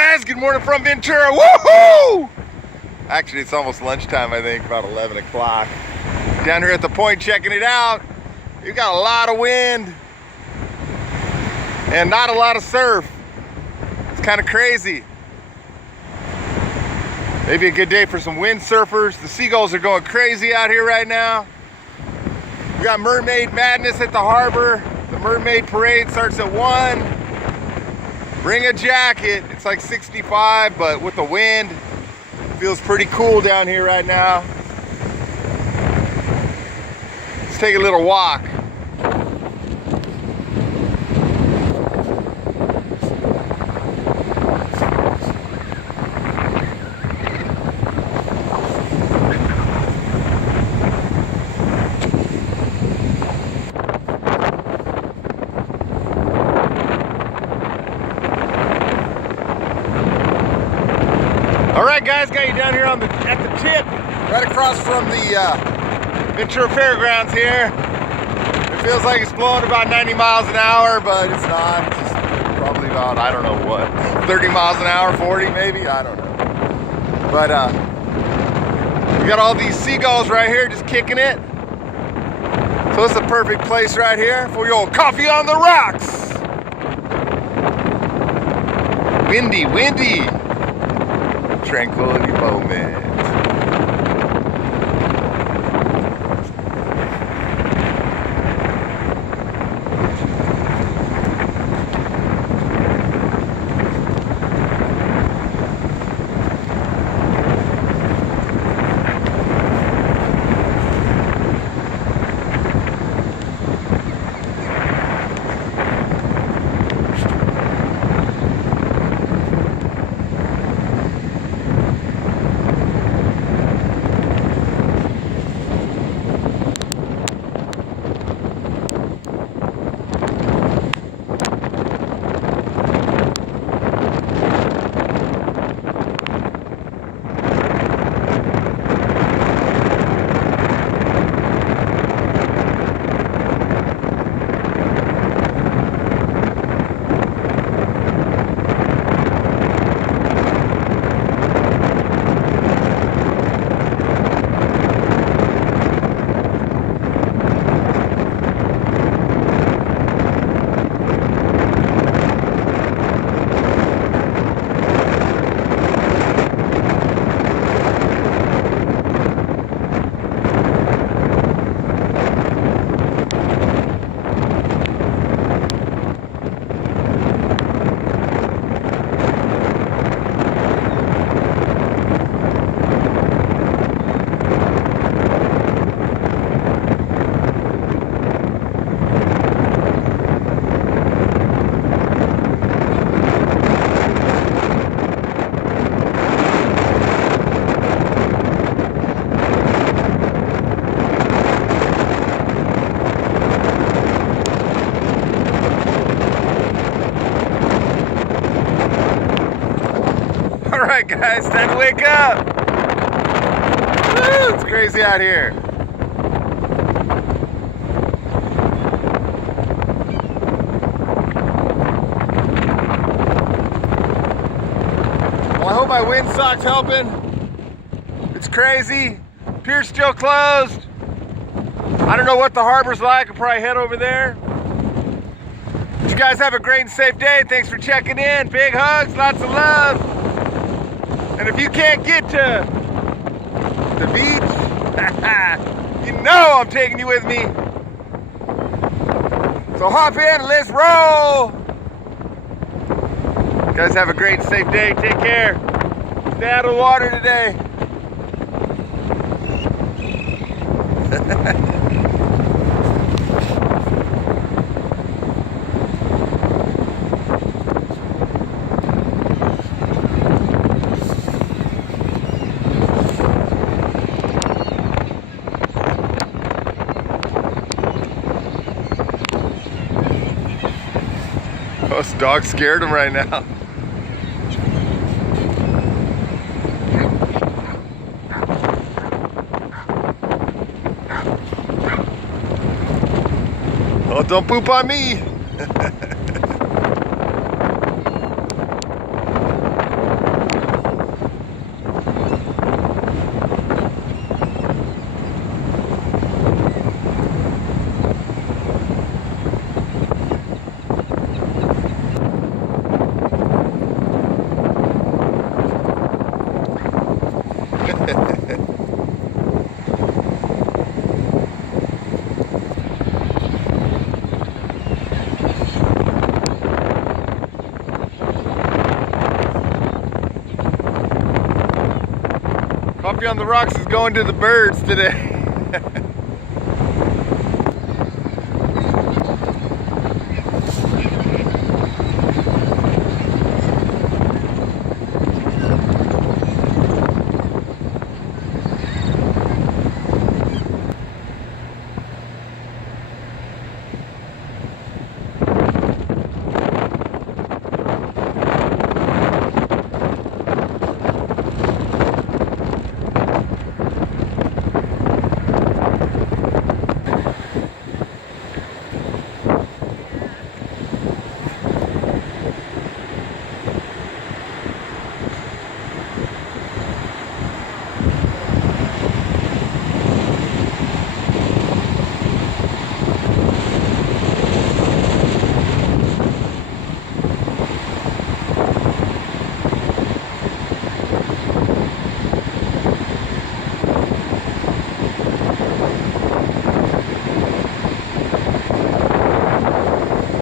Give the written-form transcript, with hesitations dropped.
guys, good morning from Ventura. Woohoo! Actually, it's almost lunchtime, I think, about 11 o'clock. Down here at the point checking it out. We've got a lot of wind and not a lot of surf. It's kind of crazy. Maybe a good day for some windsurfers. The seagulls are going crazy out here right now. We got mermaid madness at the harbor. The mermaid parade starts at 1. Bring a jacket. It's like 65, but with the wind, it feels pretty cool down here right now. Let's take a little walk. Alright guys, got you down here at the tip, right across from the Ventura Fairgrounds here. It feels like it's blowing about 90 miles an hour, but it's not. It's just probably about, I don't know what, 30 miles an hour, 40 maybe, I don't know. But we got all these seagulls right here just kicking it. So it's the perfect place right here for your coffee on the rocks. Windy, windy. Tranquility moment. Alright guys, time to wake up! Woo, it's crazy out here. Well, I hope my windsock's helping. It's crazy. Pier's still closed. I don't know what the harbor's like. I'll probably head over there. But you guys have a great and safe day. Thanks for checking in. Big hugs, lots of love. And if you can't get to the beach, you know I'm taking you with me. So hop in, let's roll. You guys have a great, safe day. Take care. Stay out of the water today. This dog scared him right now. Oh, don't poop on me. Coffee on the Rocks is going to the birds today.